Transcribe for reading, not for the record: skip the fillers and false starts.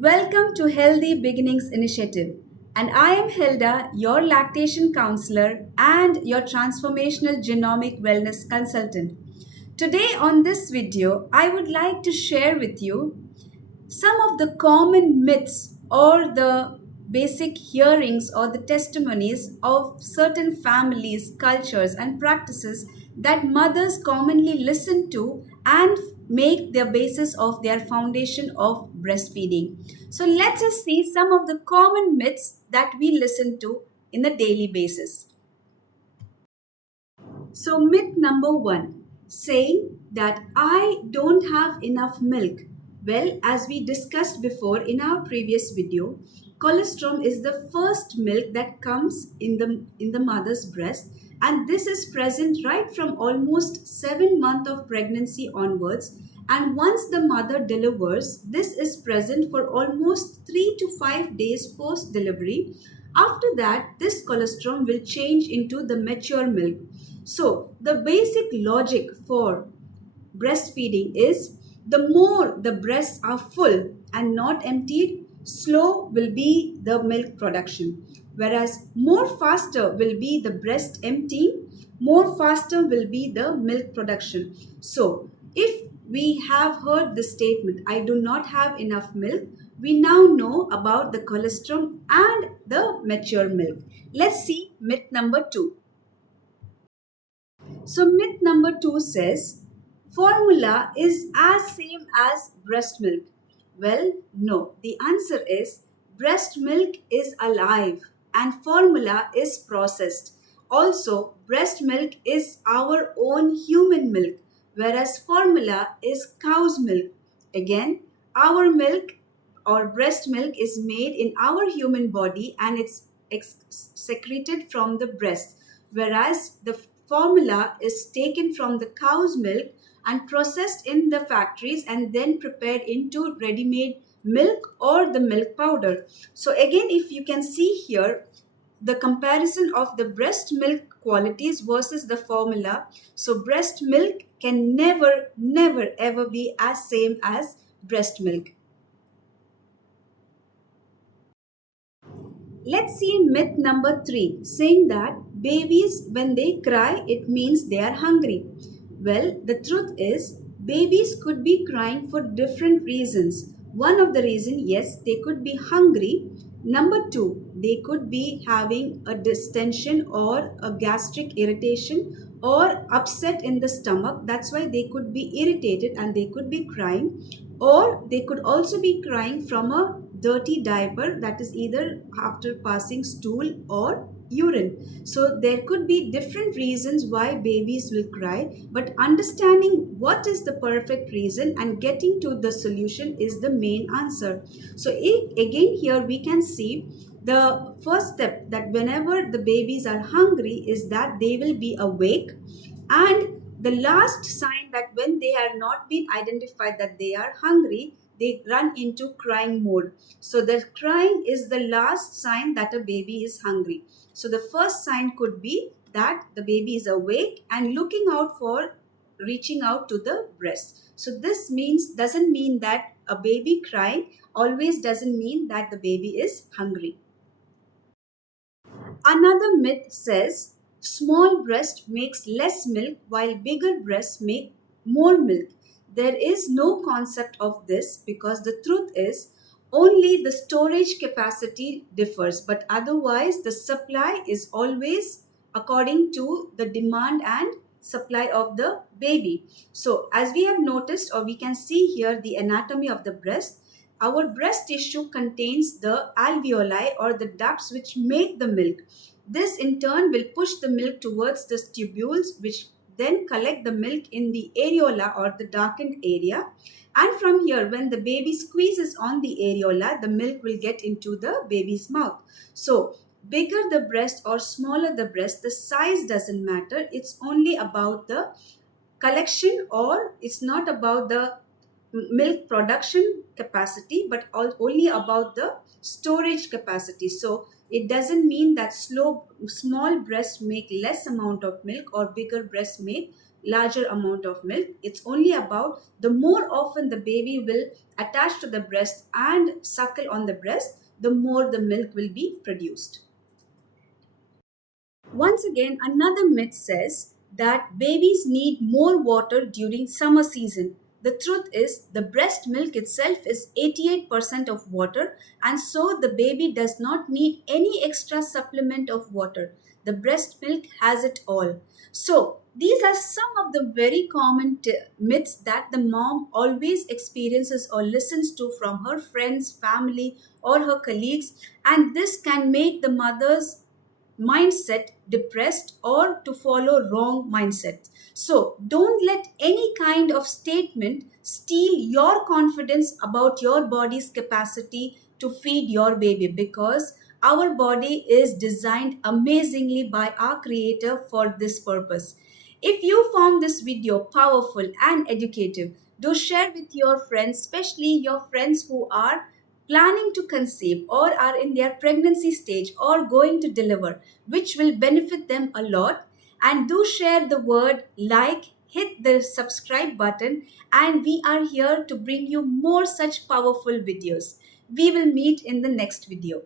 Welcome to Healthy Beginnings Initiative. And I am Hilda, your lactation counselor and your transformational genomic wellness consultant. Today, on this video, I would like to share with you some of the common myths or the basic hearings or the testimonies of certain families, cultures, and practices that mothers commonly listen to and make the basis of their foundation of breastfeeding. So, let us see some of the common myths that we listen to in a daily basis. So, myth number one, saying that I don't have enough milk. Well, as we discussed before in our previous video, colostrum is the first milk that comes in the mother's breast, and this is present right from almost 7 months of pregnancy onwards. And once the mother delivers, this is present for almost 3 to 5 days post delivery. After that, this colostrum will change into the mature milk. So, the basic logic for breastfeeding is the more the breasts are full and not emptied, slow will be the milk production. Whereas more faster will be the breast emptying, more faster will be the milk production. So, if we have heard the statement, I do not have enough milk, we now know about the colostrum and the mature milk. Let's see myth number two. So myth number two says formula is as same as breast milk. Well, no. The answer is breast milk is alive and formula is processed. Also, breast milk is our own human milk, whereas formula is cow's milk. Again, our milk or breast milk is made in our human body and it's secreted from the breast, whereas the formula is taken from the cow's milk and processed in the factories and then prepared into ready made milk or the milk powder. So, again, if you can see here, the comparison of the breast milk qualities versus the formula. So, breast milk can never ever be as same as breast milk. Let's see myth number three, saying that babies, when they cry, it means they are hungry. Well, the truth is, babies could be crying for different reasons. One of the reasons, yes, they could be hungry. Number two, they could be having a distension or a gastric irritation or upset in the stomach. That's why they could be irritated and they could be crying. Or they could also be crying from a dirty diaper, that is either after passing stool or urine. So there could be different reasons why babies will cry, but understanding what is the perfect reason and getting to the solution is the main answer. So again here we can see the first step, that whenever the babies are hungry is that they will be awake, and the last sign that when they are not been identified that they are hungry, they run into crying mode. So the crying is the last sign that a baby is hungry. So the first sign could be that the baby is awake and looking out for reaching out to the breast. So this means doesn't mean that a baby crying always doesn't mean that the baby is hungry. Another myth says small breast makes less milk while bigger breasts make more milk. There is no concept of this because the truth is only the storage capacity differs, but otherwise the supply is always according to the demand and supply of the baby. So as we have noticed, or we can see here, the anatomy of the breast, our breast tissue contains the alveoli or the ducts which make the milk. This in turn will push the milk towards the tubules, which then collect the milk in the areola or the darkened area. And from here, when the baby squeezes on the areola, the milk will get into the baby's mouth. So, bigger the breast or smaller the breast, the size doesn't matter. It's only about the collection, or it's not about the milk production capacity but only about the storage capacity. So it doesn't mean that small breasts make less amount of milk or bigger breasts make larger amount of milk. It's only about the more often the baby will attach to the breast and suckle on the breast, the more the milk will be produced. Once again, another myth says that babies need more water during summer season. The truth is, the breast milk itself is 88% of water, and so the baby does not need any extra supplement of water. The breast milk has it all. So, these are some of the very common myths that the mom always experiences or listens to from her friends, family, or her colleagues, and this can make the mothers mindset depressed or to follow wrong mindset. So don't let any kind of statement steal your confidence about your body's capacity to feed your baby, because our body is designed amazingly by our creator for this purpose. If you found this video powerful and educative, do share with your friends, especially your friends who are planning to conceive or are in their pregnancy stage or going to deliver, which will benefit them a lot. And do share the word like, hit the subscribe button, and we are here to bring you more such powerful videos. We will meet in the next video.